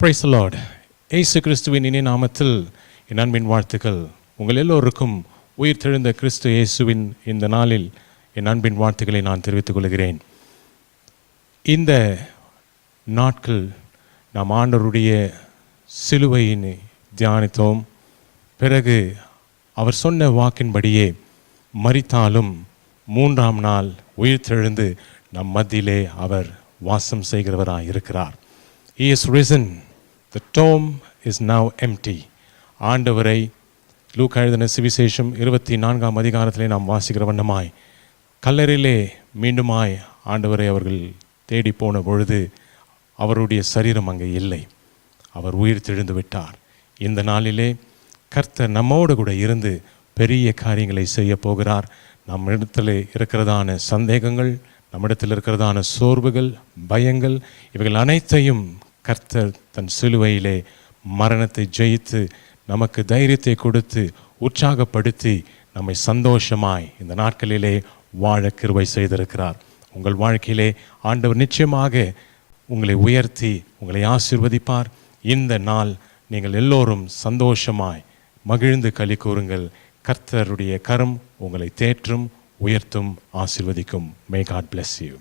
Praise the Lord. இயேசு கிறிஸ்துவின் இனிய நாமத்தில் என் அன்பின் வாழ்த்துக்கள். உங்கள் எல்லோருக்கும் உயிர் தெழுந்த கிறிஸ்து இயேசுவின் இந்த நாளில் என் அன்பின் வாழ்த்துக்களை நான் தெரிவித்துக் கொள்கிறேன். இந்த நாட்கள் நாம் ஆண்டவருடைய சிலுவையினை தியானித்தோம். பிறகு அவர் சொன்ன வாக்கின்படியே மரித்தாலும் 3ஆம் நாள் உயிர் தெழுந்து நம் மத்தியிலே அவர் வாசம் செய்கிறவராய் இருக்கிறார். He is risen. The tomb is now empty. ஆண்டவரை லூக்கா எழுதின சுவிசேஷம் 24ஆம் அதிகாரத்திலே நாம் வாசிக்கிற வண்ணமாய் கல்லறையிலே மீண்டுமாய் ஆண்டவரை அவர்கள் தேடி போன பொழுது அவருடைய சரீரம் அங்கே இல்லை. அவர் உயிர் தெழுந்து விட்டார். இந்த நாளிலே கர்த்தர் நம்மோடு கூட இருந்து பெரிய காரியங்களை செய்ய போகிறார். நம்மிடத்தில் இருக்கிறதான சந்தேகங்கள், நம்மிடத்தில் இருக்கிறதான சோர்வுகள், பயங்கள், இவைகள் அனைத்தையும் கர்த்தர் தன் சிலுவையிலே மரணத்தை ஜெயித்து நமக்கு தைரியத்தை கொடுத்து உற்சாகப்படுத்தி நம்மை சந்தோஷமாய் இந்த நாட்களிலே வாழ கிருபை செய்திருக்கிறார். உங்கள் வாழ்க்கையிலே ஆண்டவர் நிச்சயமாக உங்களை உயர்த்தி உங்களை ஆசீர்வதிப்பார். இந்த நாள் நீங்கள் எல்லோரும் சந்தோஷமாய் மகிழ்ந்து களி கூறுங்கள். கர்த்தருடைய கரம் உங்களை தேற்றும், உயர்த்தும், ஆசீர்வதிக்கும். May God bless you.